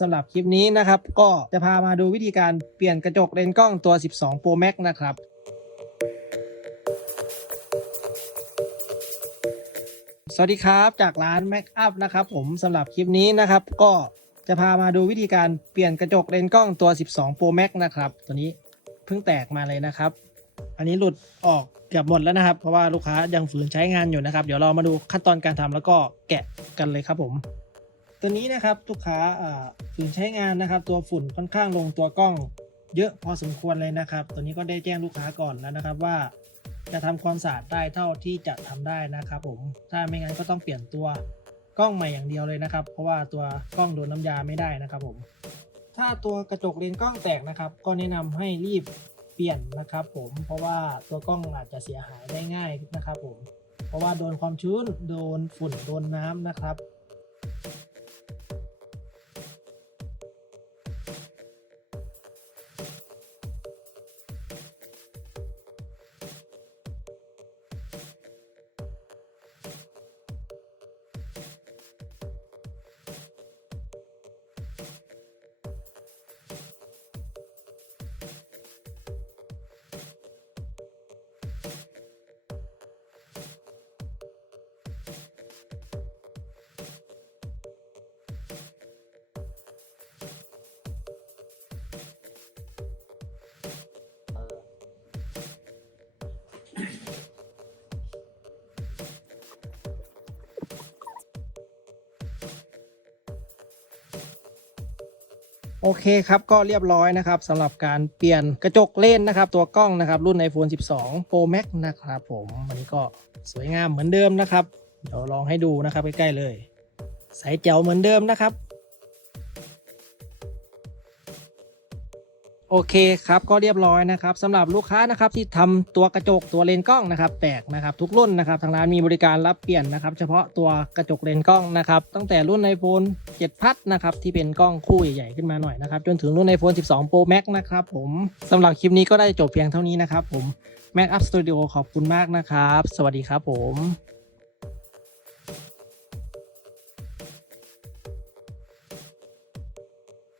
สำหรับคลิปนี้นะครับ ก็จะพามาดูวิธีการเปลี่ยนกระจกเลนส์กล้องตัว 12 Pro Max นะครับ สวัสดีครับจากร้าน Mac Up นะครับผมสำหรับคลิปนี้นะครับ ก็จะพามาดูวิธีการเปลี่ยนกระจกเลนส์กล้องตัว 12 Pro Max นะครับ ตัวนี้เพิ่งแตกมาเลยนะครับ อันนี้หลุดออกเกือบหมดแล้วนะครับ เพราะว่าลูกค้ายังฝืนใช้งานอยู่นะครับ เดี๋ยวเรามาดูขั้นตอนการทำแล้วก็แกะกันเลยครับผม ตัวนี้นะครับลูกค้าอ่าฝืนใช้งานนะครับ ตัวฝุ่นค่อนข้างลงตัวกล้อง เยอะพอสมควรเลยนะครับ ตัวนี้ก็ได้แจ้งลูกค้าก่อนแล้วนะครับว่า จะทำความสะอาดได้เท่าที่จะทำได้นะครับ ผมถ้าไม่งั้นก็ต้องเปลี่ยนตัวกล้องใหม่อย่างเดียวเลยนะครับ เพราะว่าตัวกล้องโดนน้ำยาไม่ได้นะครับ ผม ถ้าตัวกระจกเลนกล้องแตกนะครับ ก็แนะนำให้รีบเปลี่ยนนะครับ ผมเพราะว่าตัวกล้องอาจจะเสียหายได้ง่ายนะครับ ผม เพราะว่าโดนความชื้นโดนฝุ่นโดนน้ำนะครับ โอเคครับ ก็เรียบร้อยนะครับสำหรับการเปลี่ยนกระจกเลนนะครับ ตัวกล้องนะครับ รุ่น iPhone 12 Pro Max นะครับผมมันก็สวยงามเหมือนเดิมนะครับ เดี๋ยวลองให้ดูนะครับใกล้ๆเลย ใสแจ๋วเหมือนเดิมนะครับ โอเคครับก็เรียบร้อยนะครับสำหรับลูกค้านะครับที่ทำตัวกระจกตัวเลนกล้องนะครับ แตกนะครับทุกรุ่นนะครับทางร้านมีบริการรับเปลี่ยนนะครับ เฉพาะตัวกระจกเลนกล้องนะครับตั้งแต่รุ่น iPhone 7พัดนะครับที่เป็นกล้องคู่ใหญ่ๆขึ้นมาหน่อยนะครับจนถึงรุ่น iPhone 12 Pro Max นะครับผมสำหรับคลิปนี้ก็ได้จบเพียงเท่านี้นะครับผม Mac Up Studio ขอบคุณมากนะครับ สวัสดีครับผม